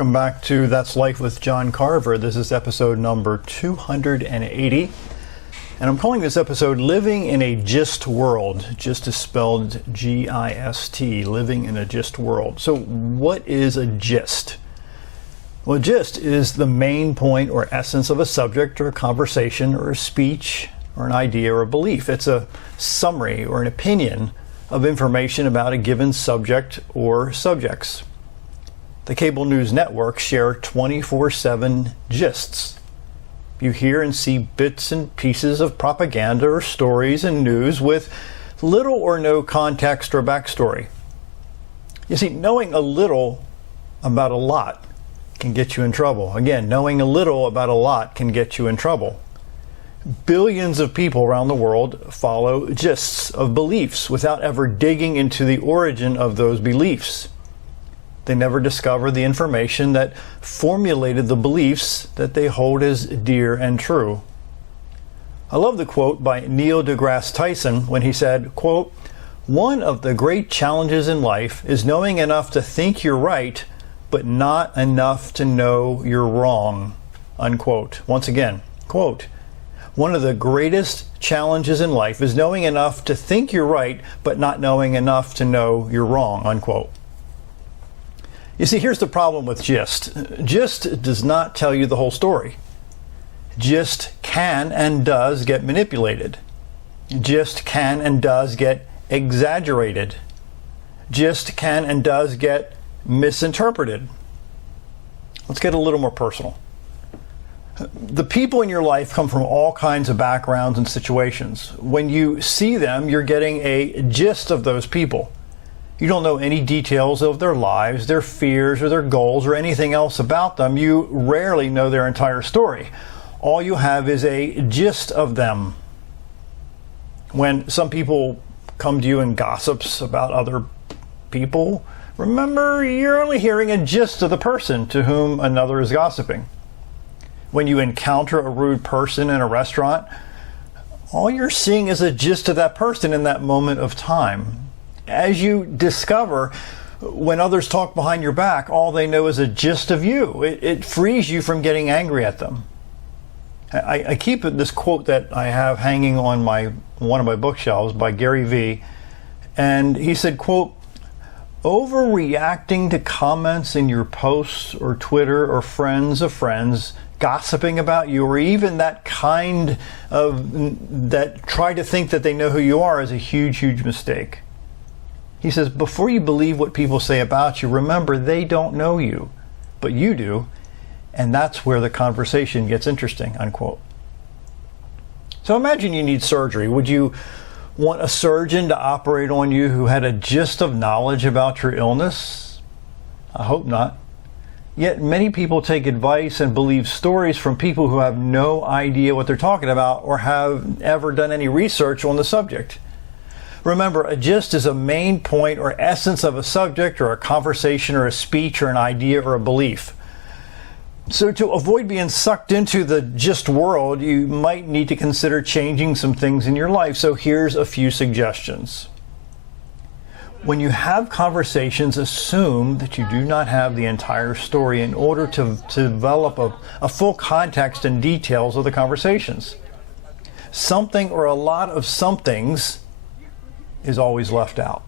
Welcome back to That's Life with John Carver. This is episode number 280. And I'm calling this episode Living in a Gist World. Gist is spelled G-I-S-T, living in a gist world. So what is a gist? Well, a gist is the main point or essence of a subject or a conversation or a speech or an idea or a belief. It's a summary or an opinion of information about a given subject or subjects. The cable news networks share 24/7 gists. You hear and see bits and pieces of propaganda or stories and news with little or no context or backstory. You see, knowing a little about a lot can get you in trouble. Again, knowing a little about a lot can get you in trouble. Billions of people around the world follow gists of beliefs without ever digging into the origin of those beliefs. They never discover the information that formulated the beliefs that they hold as dear and true. I love the quote by Neil deGrasse Tyson when he said, quote, "One of the great challenges in life is knowing enough to think you're right, but not enough to know you're wrong," unquote. Once again, quote, "One of the greatest challenges in life is knowing enough to think you're right, but not knowing enough to know you're wrong," unquote. You see, here's the problem with gist. Gist does not tell you the whole story. Gist can and does get manipulated. Gist can and does get exaggerated. Gist can and does get misinterpreted. Let's get a little more personal. The people in your life come from all kinds of backgrounds and situations. When you see them, you're getting a gist of those people. You don't know any details of their lives, their fears, or their goals, or anything else about them. You rarely know their entire story. All you have is a gist of them. When some people come to you and gossips about other people, remember, you're only hearing a gist of the person to whom another is gossiping. When you encounter a rude person in a restaurant, all you're seeing is a gist of that person in that moment of time. As you discover, when others talk behind your back, all they know is a gist of you. It frees you from getting angry at them. I keep this quote that I have hanging on one of my bookshelves by Gary Vee, and he said, quote, "Overreacting to comments in your posts or Twitter or friends of friends gossiping about you, or even that kind of that try to think that they know who you are, is a huge, huge mistake." He says, before you believe what people say about you, remember they don't know you, but you do, and that's where the conversation gets interesting, unquote. So imagine you need surgery. Would you want a surgeon to operate on you who had a gist of knowledge about your illness? I hope not. Yet many people take advice and believe stories from people who have no idea what they're talking about or have ever done any research on the subject. Remember, a gist is a main point or essence of a subject or a conversation or a speech or an idea or a belief. So to avoid being sucked into the gist world, you might need to consider changing some things in your life. So here's a few suggestions. When you have conversations, assume that you do not have the entire story in order to develop a full context and details of the conversations. Something or a lot of somethings is always left out.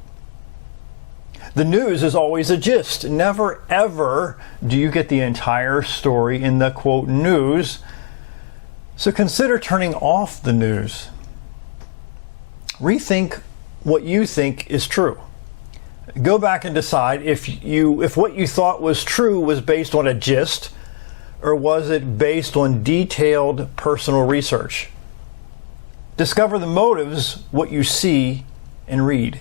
The news is always a gist. Never, ever do you get the entire story in the, quote, news. So consider turning off the news. Rethink what you think is true. Go back and decide if what you thought was true was based on a gist, or was it based on detailed personal research. Discover the motives, what you see and read.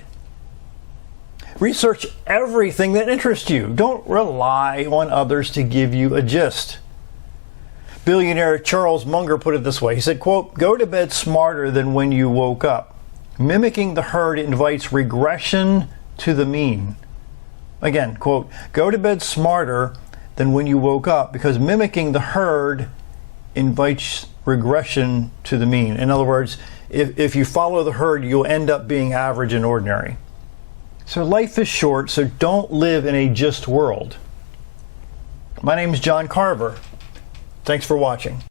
Research everything that interests you. Don't rely on others to give you a gist. Billionaire Charles Munger put it this way. He said, quote, "Go to bed smarter than when you woke up. Mimicking the herd invites regression to the mean." Again, quote, "Go to bed smarter than when you woke up, because mimicking the herd invites regression to the mean." In other words, if you follow the herd, you'll end up being average and ordinary. So life is short, so don't live in a gist world. My name is John Carver. Thanks for watching.